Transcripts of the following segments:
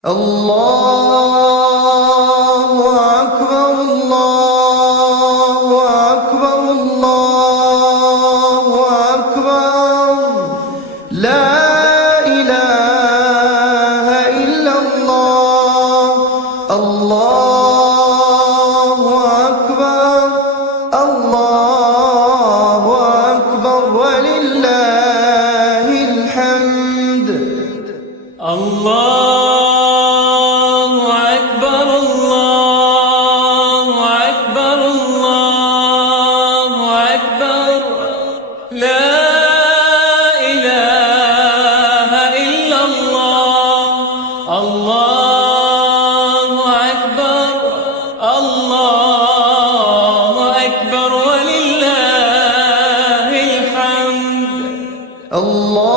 الله أكبر الله أكبر الله أكبر لا إله إلا الله الله أكبر الله أكبر ولله الحمد الله أكبر الله أكبر الله أكبر لا إله إلا الله الله أكبر الله أكبر ولله الحمد الله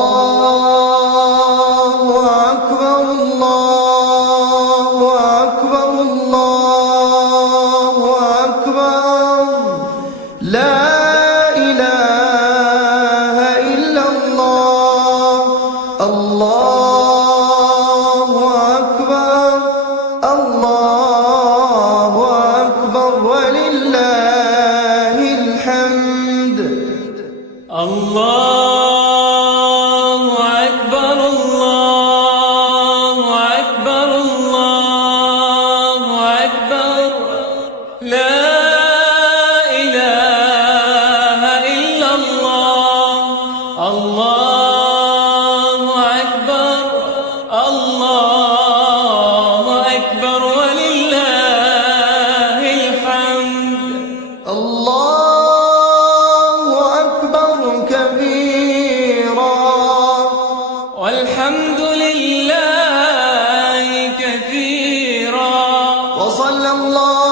أكبر الله أكبر الله أكبر لا إله إلا الله الله أكبر الله أكبر ولله الحمد الله أكبر الله أكبر الله أكبر لا إله إلا الله الله أكبر الله أكبر ولله الحمد الله أكبر كبيرا والحمد لله كثيرا وصلى الله